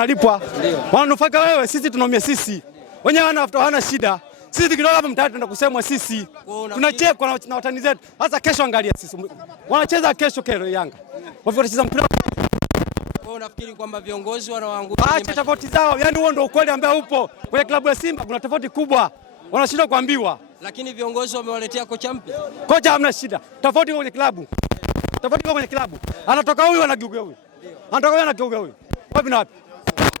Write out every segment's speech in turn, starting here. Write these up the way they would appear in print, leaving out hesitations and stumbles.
wanalipwa. Wananufaika wewe, sisi tunaumia sisi. Wenyewe hawana shida. Sisi tukitoka hapa mtaani tunaenda kusemwa sisi. Tunachekwa na watani zetu. Hata kesho angalia sisi. Wanacheza kesho Yanga. Wanacheza mpira. Wewe unafikiri kwamba viongozi wanaoangusha acha tofauti zao? Yaani huo ndio ukweli ambao upo. Kwenye klabu ya Simba kuna tofauti kubwa. Wanashindwa kuambiwa. Lakini viongozi wamewaletea kocha mpya. Kocha hamna shida. Tofauti kwenye klabu. Tofauti kwenye klabu. Anatoka huyu anageuka huyu. Anatoka huyu anageuka huyu. Wapi na wapi?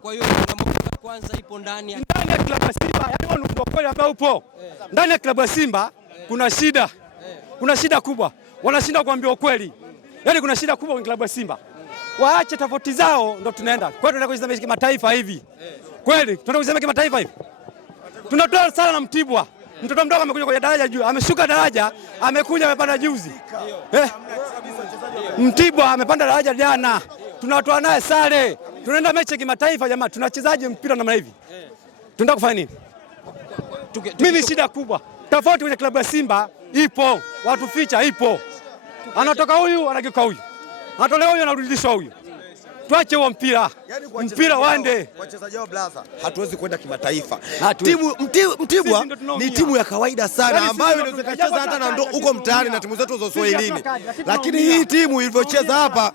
Kwa hiyo changamoto kwanza ipo ndani ya klabu ya Simba. Yaani huo ndio ukweli ambao upo. Ndani ya klabu ya Simba kuna shida. Kuna shida kubwa. Wanashindwa kuambiwa ukweli. Yaani kuna shida kubwa kwenye klabu ya Simba. Waache tofauti zao ndio tunaenda. Kwa hiyo tunaenda kucheza mechi kimataifa hivi. Kweli, tunaenda kucheza mechi kimataifa hivi. Tunatoa sala na Mtibwa. Mtoto mdogo amekuja kwenye daraja juu, ameshuka daraja, amekuja amepanda juzi. Mtibwa amepanda daraja jana. Tunatoa naye sare. Tunaenda mechi kimataifa jamaa. Tunachezaje mpira namna hivi? Tunataka kufanya nini? Mimi shida kubwa. Tofauti kwenye klabu ya Simba ipo. Watu ficha ipo. Anatoka huyu, anageuka huyu. Anatolewa huyu, anarudishwa huyu. Tuache huo mpira. Mpira wande. Wachezaji wao blaza, hatuwezi kwenda kimataifa. Mtibwa ni timu ya kawaida sana ambayo inaweza kucheza hata na huko mtaani na timu zetu za Uswahilini. Lakini hii timu ilivyocheza hapa,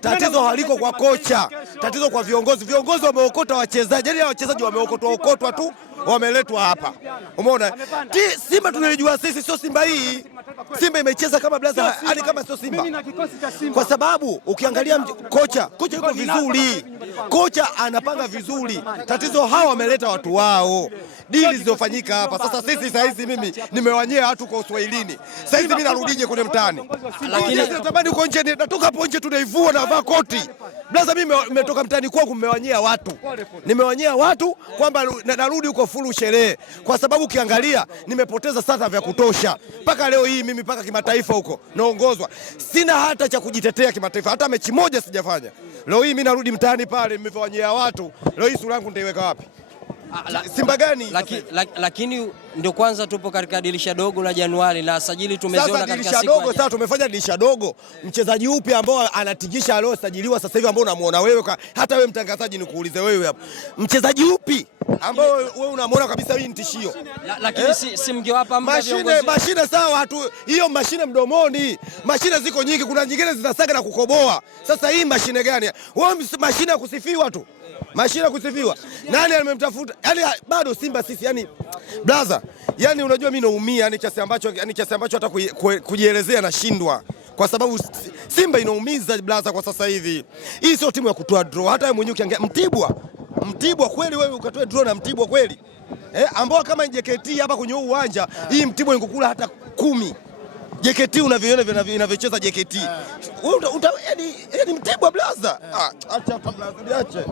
tatizo haliko kwa kocha, tatizo kwa viongozi. Viongozi wameokota wachezaji, yaani wachezaji wameokotwa tu, wameletwa hapa. Umeona? Simba tunalijua sisi, sio Simba hii. Simba imecheza kama blaza, hadi kama sio Simba. Kwa sababu ukiangalia kocha yuko vizuri. Kocha anapanga vizuri. Tatizo hawa wameleta watu wao. Dili zilizofanyika hapa. Sasa sisi saizi mimi nimewanyea watu kwa Uswahilini. Saizi mimi narudije kule mtaani. Lakini natamani uko nje, natoka hapo nje tunaivua na vaa koti. Blaza mimi nimetoka mtaani kwangu nimewanyea watu. Nimewanyea watu kwamba narudi huko fulu sherehe. Kwa sababu ukiangalia nimepoteza sasa vya kutosha. Mpaka leo hii mimi mpaka kimataifa huko naongozwa. Sina hata cha kujitetea kimataifa. Hata mechi moja sijafanya. Leo hii mimi narudi mtaani pale nimewanyea watu. Leo hii sura yangu nitaiweka wapi? Simba gani? Lakini ndio kwanza tupo katika dirisha dogo la Januari na sajili tumeziona katika dirisha dogo. Sasa tumefanya dirisha dogo. Mchezaji upi ambao anatingisha leo sajiliwa sasa hivi ambao unamuona wewe, hata wewe mtangazaji nikuulize wewe hapo. Mchezaji upi ambao wewe unamuona kabisa hii ni tishio? Lakini si mngewapa mashine sawa tu. Hiyo mashine mdomoni. Mashine ziko nyingi, kuna nyingine zinasaga na kukoboa. Sasa hii mashine gani? Wewe mashine ya kusifiwa tu. Mashine kusifiwa. Nani amemtafuta? Yaani bado Simba sisi, yani blaza, yani unajua mimi naumia, yani kiasi ambacho hata kujielezea nashindwa. Kwa sababu Simba inaumiza blaza kwa sasa hivi. Hii sio timu ya kutoa draw. Hata wewe mwenyewe ukiangalia Mtibwa kweli wewe ukatoa draw na Mtibwa kweli? Ambao kama JKT hapa kwenye uwanja, hii Mtibwa ingekula hata 10. JKT unaviona vinavyocheza JKT. Wewe yani Mtibwa blaza. Acha blaza, acha.